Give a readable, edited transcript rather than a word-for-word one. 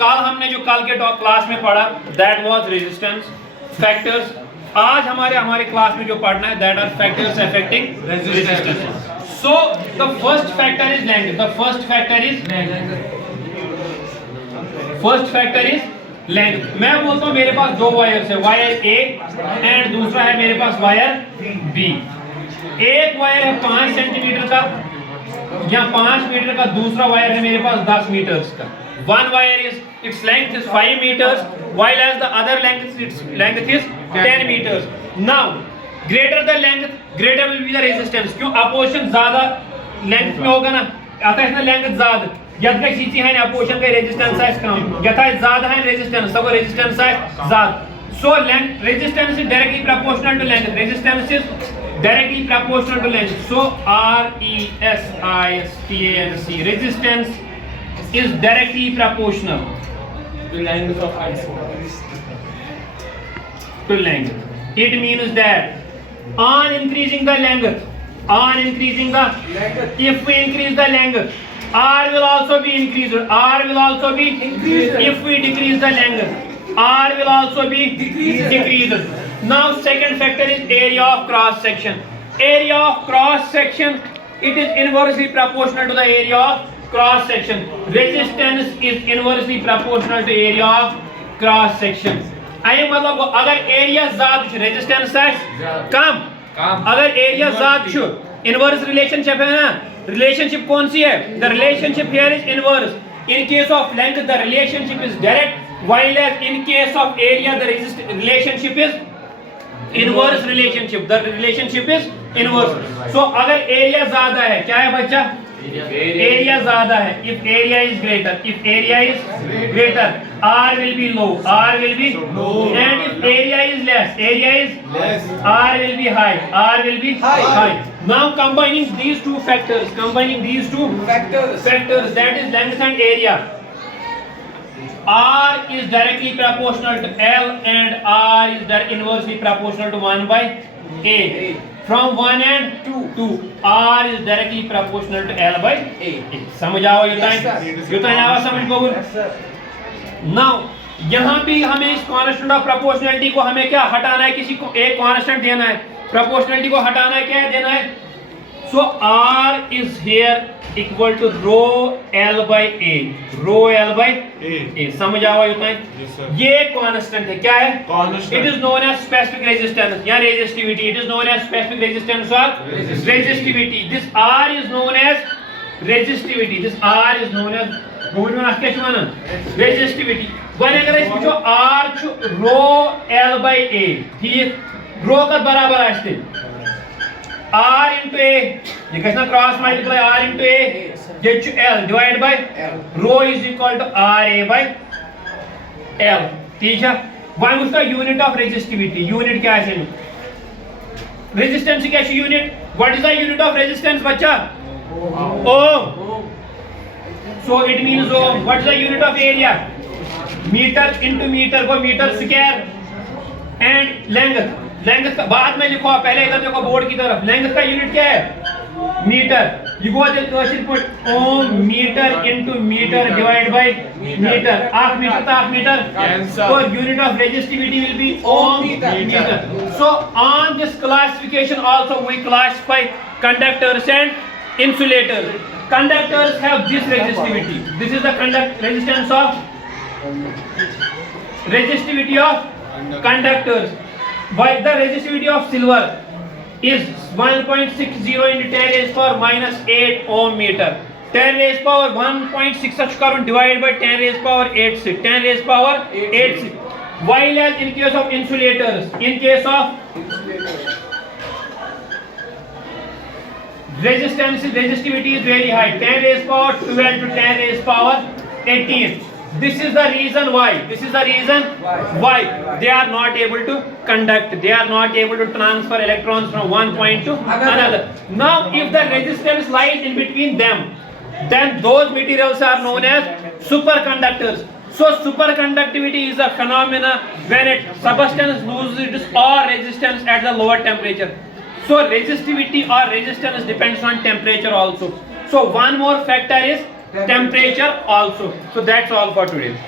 कल हमने जो कल के क्लास में पढ़ा दैट वाज रेजिस्टेंस फैक्टर्स। आज हमारे क्लास में जो पढ़ना है that are factors affecting resistance. So the first factor is length. The first factor is length. मैं बोलता हूं मेरे पास दो वायर्स है, वायर ए एंड दूसरा है मेरे पास वायर बी। एक वायर है 5 सेंटीमीटर का या 5 मीटर का, दूसरा वायर है मेरे पास 10 मीटर्स का। One wire is its length is 5 meters, while as the other length is 10 meters. Now, greater the length, greater will be the resistance. क्यों? अपोजिशन ज्यादा लेंथ में होगा ना, आता है ना लेंथ ज्यादा, यदि सीची है ना अपोजिशन का रेजिस्टेंस है कम, यथा ज्यादा है रेजिस्टेंस, सब रेजिस्टेंस है ज्यादा। So length resistance is directly proportional to length. Resistance is directly proportional to length. So RESISTANC, resistance is directly proportional The length of iPhone. to length. It means that on increasing the length, if we increase the length, R will also be increased. R will also be increased. If we decrease the length, R will also be decreased. Now second factor is area of cross section. Area of cross section, it is inversely proportional to the area of cross section. Resistance is inversely proportional to area of cross section. आई मतलब अगर area ज्यादा resistance कम, अगर area ज्यादा inverse relationship है ना, relationship कौन सी है? The relationship here is inverse. In case of length the relationship is direct, while as in case of area the relationship is inverse relationship. The relationship is inverse. So अगर area ज्यादा है, क्या है बच्चा? Area ज्यादा है. If area is greater, R will be low, and if area is less, R will be high. Now combining these two factors, that is length and area, R is directly proportional to L and R is inversely proportional to 1 by A. From 1 and 2, R is directly proportional to L by A. समझ आओ युतान आवा समझ बोल. Now यहाँ भी हमें इस constant of proportionality को हमें क्या हटाना है, किसी को एक कांस्टेंट देना है, प्रोपोर्शनलिटी को हटाना है, क्या देना है? So R is here equal to rho L by A. समझ आओ युतान. ये कांस्टेंट है, क्या है? It is known as specific resistance या resistivity. It is known as specific resistance or resistivity. This R is known as resistivity. Resistivity. वने अगर इस पूछो R छु rho L by A, ठीक? rho का बराबर आस्ते R into A, ये कैसा cross multiply R into A, ये छु L divide by rho is equal to RA by L, ठीक है? वन उसका यूनिट ऑफ रेजिस्टिविटी, यूनिट क्या है? रेजिस्टेंस की क्या unit? What is the unit of resistance बच्चा? Ohm. So it means ohm. What is the unit of area? Metre into metre को metre square. And length का बाद में लिखो, पहले इधर देखो बोर्ड की तरफ. लेंथ का यूनिट क्या है? Metre. You go to question put ohm meter into meter divided by meter. Half meter to half meter. So unit of resistivity will be ohm meter. So on this classification also we classify conductors and insulators. Conductors have this resistivity. This is the resistance of conductors. But the resistivity of silver is 1.60 into 10 raised power minus 8 ohm meter. 10 raised power 1.6 current divided by 10 raised power 8. While as in case of insulators, resistivity is very high, 10 raised power 12 to 10 raised power 18. This is the reason why they are not able to conduct, they are not able to transfer electrons from one point to another. Now if the resistance lies in between them, then those materials are known as superconductors. So superconductivity is a phenomena when a substance loses its or resistance at the lower temperature. So resistivity or resistance depends on temperature also. So one more factor is temperature also. So that's all for today.